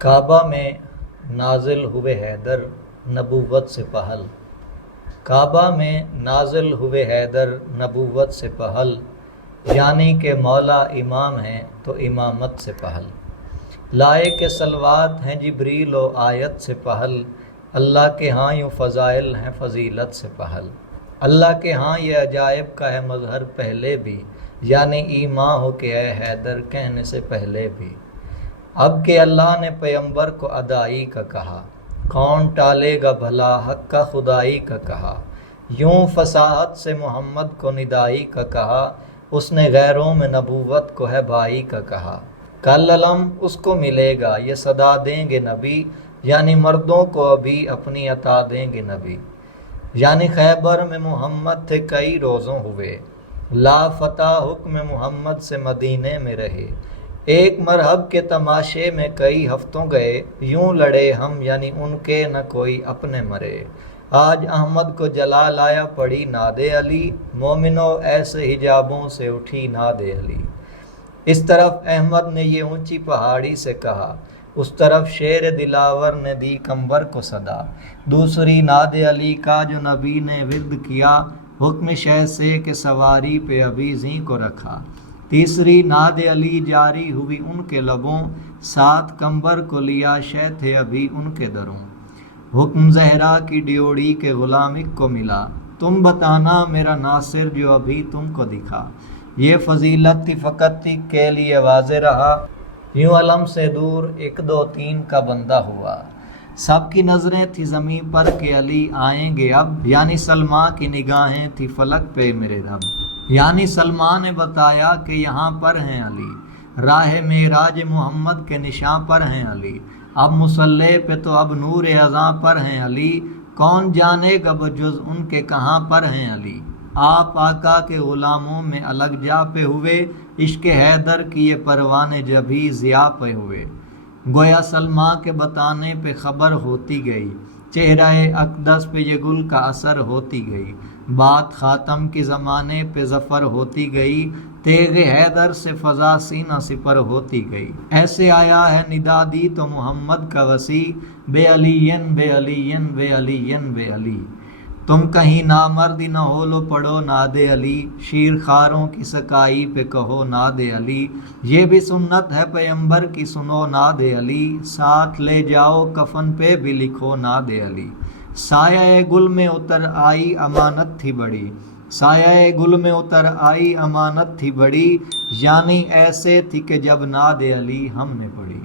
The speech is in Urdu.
کعبہ میں نازل ہوئے حیدر نبوت سے پہل، کعبہ میں نازل ہوئے حیدر نبوت سے پہل، یعنی کہ مولا امام ہیں تو امامت سے پہل، لائے کے صلوات ہیں جبریل و آیت سے پہل، اللہ کے ہاں یوں فضائل ہیں فضیلت سے پہل، اللہ کے ہاں یہ عجائب کا ہے مظہر پہلے بھی، یعنی ایماں ہو کہ اے حیدر کہنے سے پہلے بھی۔ اب کہ اللہ نے پیغمبر کو ادائی کا کہا، کون ٹالے گا بھلا حق کا خدائی کا کہا، یوں فصاحت سے محمد کو ندائی کا کہا، اس نے غیروں میں نبوت کو ہے بھائی کا کہا، کل علم اس کو ملے گا یہ صدا دیں گے نبی، یعنی مردوں کو ابھی اپنی عطا دیں گے نبی، یعنی خیبر میں محمد تھے کئی روزوں ہوئے، لا فتح حکم محمد سے مدینے میں رہے، ایک مرحب کے تماشے میں کئی ہفتوں گئے، یوں لڑے ہم یعنی ان کے نہ کوئی اپنے مرے، آج احمد کو جلا لایا پڑی ناد علی، مومنو ایسے حجابوں سے اٹھی ناد علی۔ اس طرف احمد نے یہ اونچی پہاڑی سے کہا، اس طرف شیر دلاور نے دی کمبر کو صدا، دوسری ناد علی کا جو نبی نے ورد کیا، حکم شہ سے کہ سواری پہ ابھی زیں کو رکھا، تیسری ناد علی جاری ہوئی ان کے لبوں، ساتھ کمبر کو لیا شہ تھے ابھی ان کے دروں، حکم زہرا کی ڈیوڑی کے غلامک کو ملا، تم بتانا میرا ناصر جو ابھی تم کو دکھا، یہ فضیلت تھی فقط تھی کے لیے واضح رہا، یوں علم سے دور ایک دو تین کا بندہ ہوا، سب کی نظریں تھی زمین پر کہ علی آئیں گے اب، یعنی سلماں کی نگاہیں تھی فلک پہ میرے رب، یعنی سلمان نے بتایا کہ یہاں پر ہیں علی، راہ معراج محمد کے نشاں پر ہیں علی، اب مصلی پہ تو اب نور اعظاں پر ہیں علی، کون جانے گا بجز ان کے کہاں پر ہیں علی، آپ آقا کے غلاموں میں الگ جا پہ ہوئے، عشق حیدر کی یہ پروانے جبھی ضیا پہ ہوئے، گویا سلماں کے بتانے پہ خبر ہوتی گئی، چہرہ اقدس پہ یہ گل کا اثر ہوتی گئی، بات خاتم کی زمانے پہ ظفر ہوتی گئی، تیغ حیدر سے فضا سینہ سپر ہوتی گئی، ایسے آیا ہے ندا دی تو محمد کا وسیع، بے علین بے علین بے علین بے علی، تم کہیں نامردی نہ ہو لو پڑھو ناد علی، شیر خاروں کی سکائی پہ کہو ناد علی، یہ بھی سنت ہے پیغمبر کی سنو ناد علی، ساتھ لے جاؤ کفن پہ بھی لکھو ناد علی، سایہ گل میں اتر آئی امانت تھی بڑی، سایہ گل میں اتر آئی امانت تھی بڑی، یعنی ایسے تھی کہ جب ناد علی ہم نے پڑھی۔